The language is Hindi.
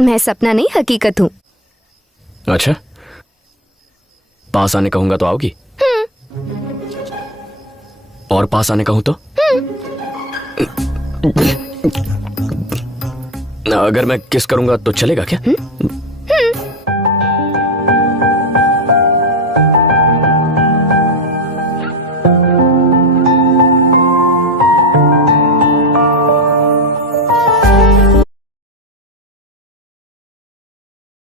मैं सपना नहीं, हकीकत हूँ। अच्छा, पास आने कहूंगा तो आओगी? और पास आने कहूं तो? अगर मैं किस करूंगा तो चलेगा क्या?